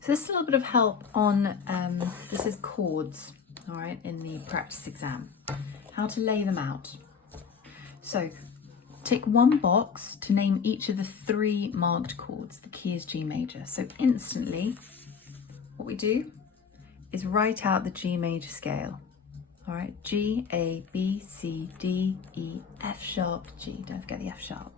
So this is a little bit of help on, this is chords, all right, in the practice exam. How to lay them out. So tick one box to name each of the 3 marked chords. The key is G major. So instantly, what we do is write out the G major scale. All right, G, A, B, C, D, E, F sharp, G. Don't forget the F sharp.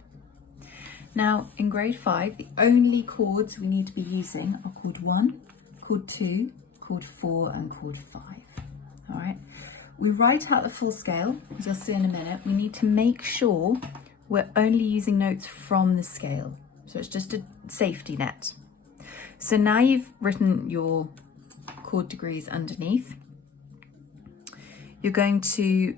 Now, in grade 5, the only chords we need to be using are chord 1, chord 2, chord 4, and chord 5. All right, we write out the full scale, as you'll see in a minute. We need to make sure we're only using notes from the scale. So it's just a safety net. So now you've written your chord degrees underneath. You're going to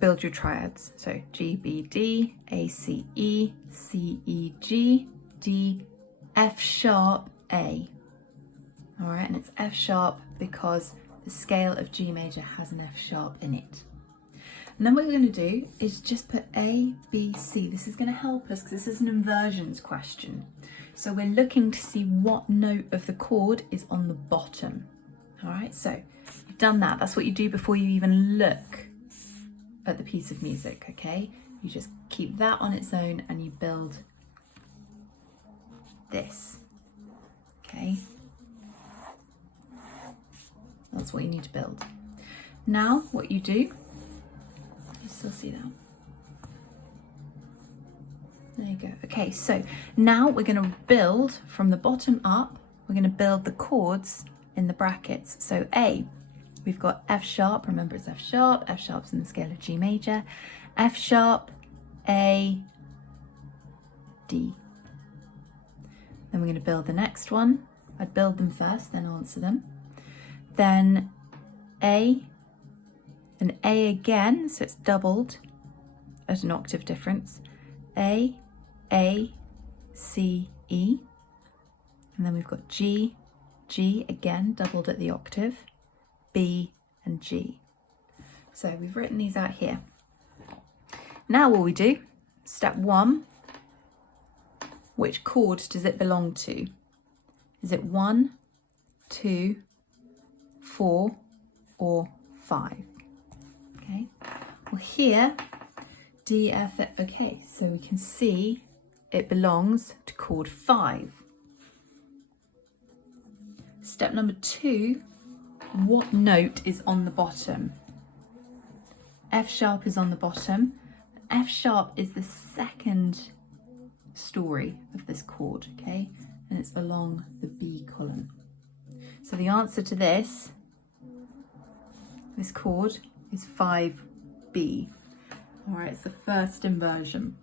build your triads. So G, B, D, A, C, E, C, E, G, D, F sharp, A. All right, and it's F sharp because the scale of G major has an F sharp in it. And then what we're going to do is just put A, B, C. This is going to help us because this is an inversions question. So we're looking to see what note of the chord is on the bottom. All right, so you've done that. That's what you do before you even look at the piece of music, okay? You just keep that on its own and you build this, okay? That's what you need to build. Now, what you do, you still see that? There you go. Okay, so now we're going to build from the bottom up. We're going to build the chords in the brackets. So A, we've got F sharp. Remember, it's F sharp. F sharp's in the scale of G major. F sharp, A, D. Then we're going to build the next one. I'd build them first, then answer them. Then A, and A again, so it's doubled at an octave difference. A, C, E. And then we've got G, G again, doubled at the octave, B and G. So we've written these out here. Now what we do, step 1, which chord does it belong to? Is it 1, 2, 4, or 5? Okay, well here, D, F, okay, so we can see it belongs to chord 5. Step number 2, what note is on the bottom? F sharp is on the bottom. F sharp is the second story of this chord, okay? And it's along the B column. So the answer to this chord is 5B. All right, it's the first inversion.